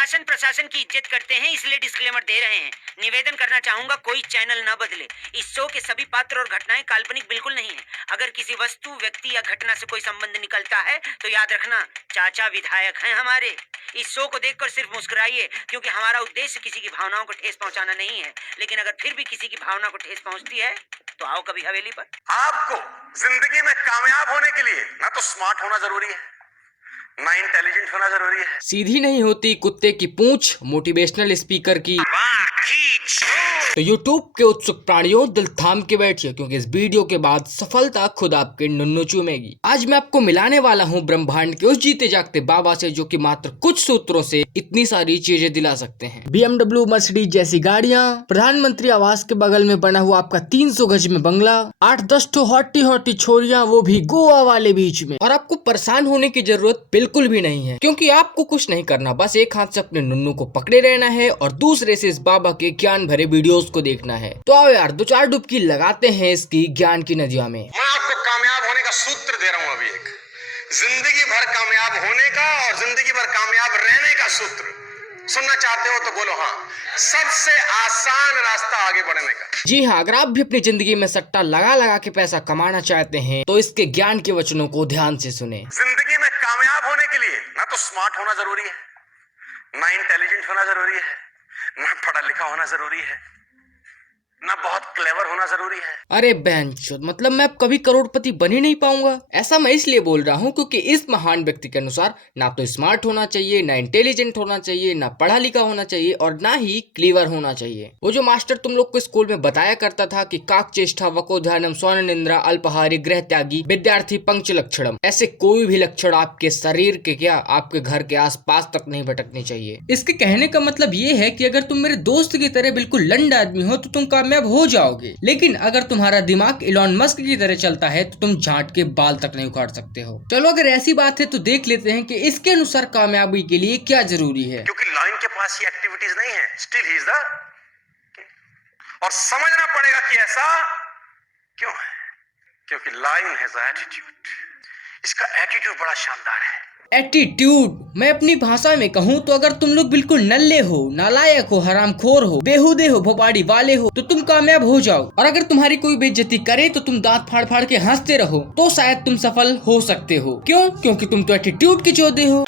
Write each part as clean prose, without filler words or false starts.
शासन प्रशासन की इज्जत करते हैं, इसलिए डिस्क्लेमर दे रहे हैं। निवेदन करना चाहूंगा, कोई चैनल न बदले। इस शो के सभी पात्र और घटनाएं काल्पनिक बिल्कुल नहीं है। अगर किसी वस्तु, व्यक्ति या घटना से कोई संबंध निकलता है तो याद रखना, चाचा विधायक हैं हमारे। इस शो को देखकर सिर्फ मुस्कुराइए, क्योंकि हमारा उद्देश्य किसी की भावनाओं को ठेस पहुंचाना नहीं है। लेकिन अगर फिर भी किसी की भावना को ठेस पहुंचती है तो आओ कभी हवेली पर। आपको जिंदगी में कामयाब होने के लिए ना तो स्मार्ट होना जरूरी है, ना इंटेलिजेंट होना जरूरी है। सीधी नहीं होती कुत्ते की पूंछ मोटिवेशनल स्पीकर की। तो यूट्यूब के उत्सुक प्राणियों, दिल थाम के बैठिए, क्योंकि इस वीडियो के बाद सफलता खुद आपके नुन्नू चूमेगी। आज मैं आपको मिलाने वाला हूं ब्रह्मांड के उस जीते जागते बाबा से, जो कि मात्र कुछ सूत्रों से इतनी सारी चीजें दिला सकते हैं। BMW, मर्सिडीज जैसी गाड़ियां, प्रधानमंत्री आवास के बगल में बना हुआ आपका 300 गज में बंगला, 8-10 ठो हॉटी हॉटी छोरियां, वो भी गोवा वाले बीच में। और आपको परेशान होने की जरूरत बिल्कुल भी नहीं है, क्योंकि आपको कुछ नहीं करना, बस एक हाथ से अपने नुन्नू को पकड़े रहना है और दूसरे से इस बाबा के ज्ञान भरे वीडियोस को देखना है। तो आओ यार, 2-4 डुबकी लगाते हैं इसकी ज्ञान की नदियों में। मैं आपको कामयाब होने का सूत्र दे रहा हूं अभी, एक जिंदगी भर कामयाब होने का और जिंदगी भर कामयाब रहने का सूत्र। सुनना चाहते हो तो बोलो हाँ। सबसे आसान रास्ता आगे बढ़ने का। जी हाँ, अगर आप भी अपनी जिंदगी में सट्टा लगा लगा के पैसा कमाना चाहते हैं तो इसके ज्ञान के वचनों को ध्यान से सुने। जिंदगी में कामयाब होने के लिए ना तो स्मार्ट होना जरूरी है, ना इंटेलिजेंट होना जरूरी है, ना पढ़ा लिखा होना जरूरी है, ना बहुत क्लेवर होना जरूरी है। अरे बहनचोद, मतलब मैं अब कभी करोड़पति बन ही नहीं पाऊंगा। ऐसा मैं इसलिए बोल रहा हूँ क्योंकि इस महान व्यक्ति के अनुसार ना तो स्मार्ट होना चाहिए, ना इंटेलिजेंट होना चाहिए, ना पढ़ा लिखा होना चाहिए और ना ही क्लीवर होना चाहिए। वो जो मास्टर तुम लोग को स्कूल में बताया करता था कि काक चेष्टा, वकोध्यानम, स्वर्ण निंद्रा, अल्पहारी, गृह त्यागी, विद्यार्थी पंच लक्षणम, ऐसे कोई भी लक्षण आपके शरीर के क्या आपके घर के आसपास तक नहीं भटकने चाहिए। इसके कहने का मतलब ये है कि अगर तुम मेरे दोस्त की तरह बिल्कुल लंड आदमी हो तो तुम कामयाब हो जाओगे, लेकिन अगर तुम्हारा दिमाग इलॉन मस्क की तरह चलता है तो तुम झांट के बाल तक नहीं उखाड़ सकते हो। चलो अगर ऐसी बात है तो देख लेते हैं कि इसके अनुसार कामयाबी के लिए क्या जरूरी है। क्योंकि लाइन के पास ये एक्टिविटीज नहीं है, स्टिल ही इज द, और समझना पड़ेगा कि ऐसा क्यों है। क्योंकि लाइन हैज एटीट्यूड। इसका एटीट्यूड बड़ा शानदार है। एटीट्यूड, मैं अपनी भाषा में कहूँ तो अगर तुम लोग बिल्कुल नल्ले हो, नालायक हो, हरामखोर हो, बेहुदे हो, भोपाड़ी वाले हो तो तुम कामयाब हो जाओ। और अगर तुम्हारी कोई बेइज्जती करे तो तुम दांत फाड़ फाड़ के हंसते रहो, तो शायद तुम सफल हो सकते हो। क्यों? क्योंकि तुम तो एटीट्यूड के चौधे हो।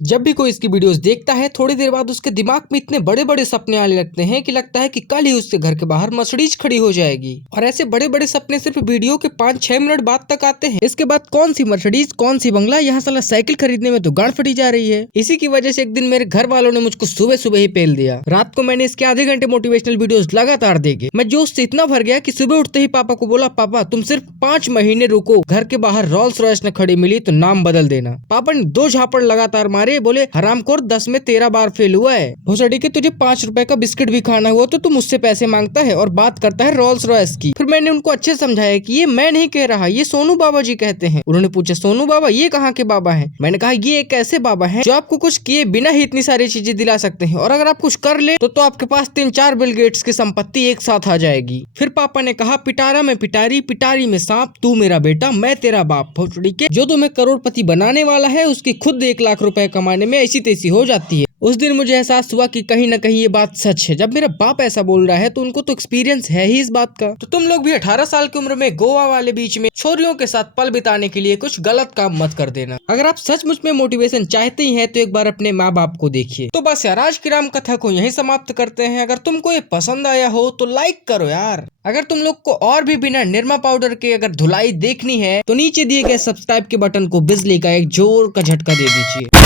जब भी कोई इसकी वीडियोस देखता है, थोड़ी देर बाद उसके दिमाग में इतने बड़े बड़े सपने आने लगते हैं कि लगता है कि कल ही उसके घर के बाहर मर्सिडीज खड़ी हो जाएगी। और ऐसे बड़े बड़े सपने सिर्फ वीडियो के 5-6 मिनट बाद तक आते हैं। इसके बाद कौन सी मर्सिडीज, कौन सी बंगला, यहाँ साला साइकिल खरीदने में तो गांड फटी जा रही है। इसी की वजह से एक दिन मेरे घर वालों ने मुझको सुबह सुबह ही पेल दिया। रात को मैंने इसके आधे घंटे मोटिवेशनल वीडियोस लगातार देखे। मैं जोश से इतना भर गया कि सुबह उठते ही पापा को बोला, पापा तुम सिर्फ 5 महीने रुको, घर के बाहर रोल्स रॉयस न खड़ी मिली तो नाम बदल देना। पापा ने 2 झापड़ लगातार मारे, बोले हरामखोर 10 में 13 बार फेल हुआ है। भोसड़ी के तुझे 5 रुपए का बिस्किट भी खाना हुआ तो तुम मुझसे पैसे मांगता है और बात करता है रोल्स रॉयस की। फिर मैंने उनको अच्छे समझाया कि ये मैं नहीं कह रहा, ये सोनू बाबा जी कहते हैं। उन्होंने पूछा, सोनू बाबा ये कहाँ के बाबा हैं? मैंने कहा ये एक ऐसे बाबा हैं जो आपको कुछ किए बिना ही इतनी सारी चीजें दिला सकते हैं, और अगर आप कुछ कर ले तो आपके पास 3-4 बिल गेट्स की संपत्ति एक साथ आ जाएगी। फिर पापा ने कहा, पिटारा में पिटारी, पिटारी में सांप, तू मेरा बेटा मैं तेरा बाप। भोसड़ी के जो तुम्हें करोड़पति बनाने वाला है उसकी खुद 1 लाख रुपए कमाने में ऐसी तैसी हो जाती है। उस दिन मुझे एहसास हुआ कि कहीं ना कहीं ये बात सच है। जब मेरा बाप ऐसा बोल रहा है तो उनको तो एक्सपीरियंस है ही इस बात का। तो तुम लोग भी 18 साल की उम्र में गोवा वाले बीच में छोरियों के साथ पल बिताने के लिए कुछ गलत काम मत कर देना। अगर आप सचमुच में मोटिवेशन चाहते ही हैं तो एक बार अपने माँ बाप को देखिए। तो बस यार, आज की राम कथा को यहीं समाप्त करते हैं। अगर तुमको ये पसंद आया हो तो लाइक करो यार। अगर तुम लोग को और भी बिना निरमा पाउडर के अगर धुलाई देखनी है तो नीचे दिए गए सब्सक्राइब के बटन को बिजली का एक जोर का झटका दे दीजिए।